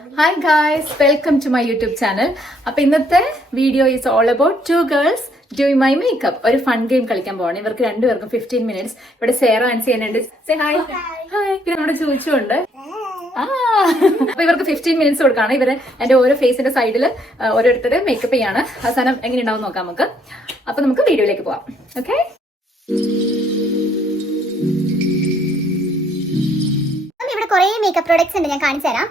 Hi guys, welcome to my YouTube channel. അപ്പോൾ ഇന്നത്തെ video is all about 2 girls doing my makeup. ഒരു fun game കളിക്കാൻ പോവാണ്. ഇവർക്ക് രണ്ടുപേർക്കും 15 minutes. ഇവിടെ സേറ ആൻസി ചെയ്യുന്നുണ്ട്. Say hi. Hi. പിന്നെ നമ്മുടെ ചോദിച്ചുണ്ട്. അപ്പൊ ഇവർക്ക് 15 minutes കൊടുക്കാണ്. ഇവര് എന്റെ ഓരോ ഫേസിന്റെ സൈഡിൽ ഓരോരുത്തർ മേക്കപ്പ് ചെയ്യാണ്. അവസാനം എങ്ങനെ ഉണ്ടാവും നോക്കാം നമുക്ക്. അപ്പൊ നമുക്ക് വീഡിയോയിലേക്ക് പോവാം. ഓക്കെ? ഇവിടെ കുറെ മേക്കപ്പ് പ്രോഡക്ട്സ് ഉണ്ട്, ഞാൻ കാണിച്ചു തരാം.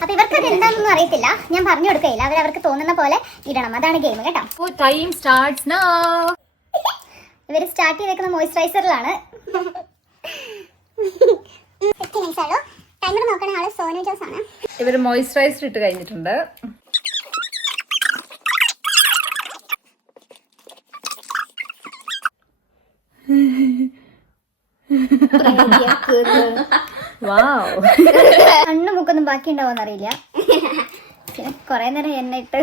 അപ്പൊ ഇവർക്ക് അത് എന്താണെന്നൊന്നും അറിയത്തില്ല, ഞാൻ പറഞ്ഞു കൊടുക്കയില്ല. അവർക്ക് തോന്നുന്ന പോലെ ഇടണം, അതാണ് ഗെയിം കേട്ടോ. Time starts now. ഇവർ സ്റ്റാർട്ട് ചെയ്തേക്കുന്ന മോയ്സ്ചറൈസറിലാണ്. ടൈമർ നോക്കണ ആള് സോനു ജോസ് ആണ്. ഇവര് മോയ്സ്ചറൈസർ ഇട്ട് കഴിഞ്ഞിട്ടുണ്ട്. കണ്ണു മുക്കൊന്നും ബാക്കി ഉണ്ടാവോന്ന് അറിയില്ല. പിന്നെ കൊറേ നേരം എണ്ണ ഇട്ട്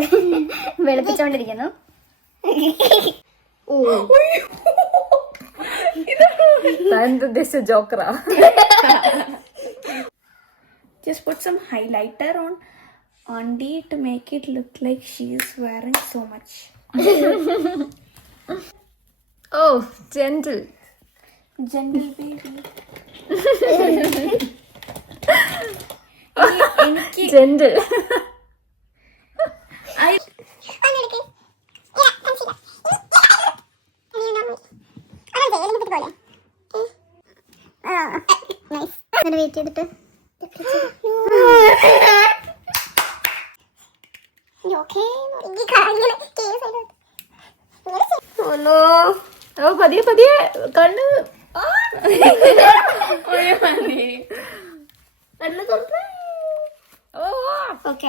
വെളുപ്പിച്ചോണ്ടിരിക്കുന്നു. ജോക്കറാ. Just put some highlighter on D to make it look like she is wearing so much. Oh, gentle baby. gentle. Wait ചെയ്തിട്ട് പതിയെ കണ്ണ്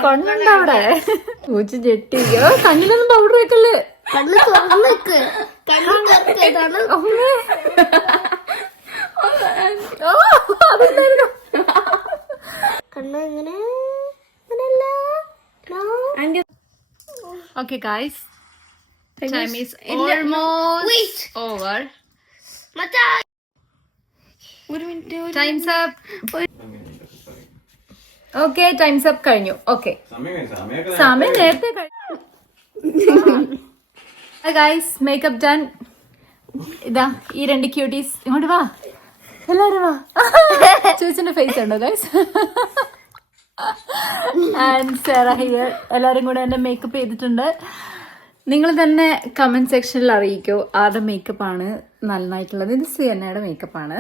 കണ്ണുണ്ടോ അവിടെ? പൂച്ച ചെട്ടിക്കോ. കണ്ണിലൊന്നും പൗഡർ വെക്കല്ലേ. Okay guys, time is almost over. Time's up. Okay, time's up കഴിഞ്ഞു. Okay, സമയം നേരത്തെ കഴിഞ്ഞു. Hi guys, makeup done. ഇതാ ഈ രണ്ട് ക്യൂട്ടീസ് ഇങ്ങോട്ട് വാ, എല്ലാരും വാ. ചോദിച്ചിന്റെ ഫേസ് ഉണ്ടോ ഗൈസ്? And Sara here. എല്ലാരും കൂടെ എന്നെ മേക്കപ്പ് ചെയ്തിട്ടുണ്ട്. നിങ്ങൾ തന്നെ കമന്റ് സെക്ഷനിൽ അറിയിക്കൂ ആരുടെ മേക്കപ്പ് ആണ് നന്നായിട്ടുള്ളത്. ഇത് സിയന്നയുടെ മേക്കപ്പ് ആണ്.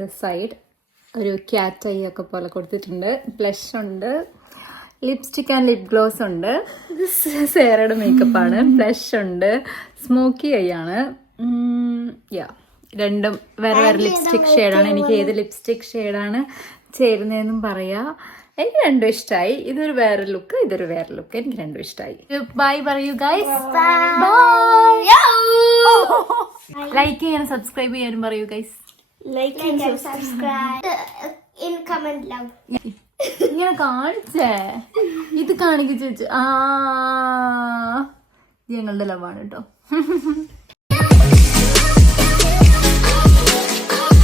ദിസ് സൈഡ് ഒരു ക്യാറ്റ് ഐ ഒക്കെ പോലെ കൊടുത്തിട്ടുണ്ട്. ബ്ലഷ് ഉണ്ട്, ലിപ്സ്റ്റിക് ആൻഡ് ലിപ് ഗ്ലോസ് ഉണ്ട്. ഇത് സേറയുടെ മേക്കപ്പ് ആണ്. ബ്ലഷ് ഉണ്ട്, സ്മോക്കി ഐ ആണ്. രണ്ടും വേറെ വേറെ ലിപ്സ്റ്റിക് ഷെയ്ഡാണ്. എനിക്ക് ഏത് ലിപ്സ്റ്റിക് ഷെയ്ഡാണ് ചേരുന്നതെന്നും പറയാ. എനിക്ക് രണ്ടും ഇഷ്ടമായി. ഇതൊരു വേറെ ലുക്ക്, ഇതൊരു വേറെ ലുക്ക്. എനിക്ക് രണ്ടും ഇഷ്ടമായി. ബൈ പറയൂ ഗൈസ്. ലൈക്ക് ചെയ്യാനും സബ്സ്ക്രൈബ് ചെയ്യാനും പറയൂ guys. Like and subscribe in comment below. ഇങ്ങനെ കാണിച്ചേ, ഇത് കാണിക്കു ചേച്ചു. ഞങ്ങളുടെ ലവാണ് കേട്ടോ.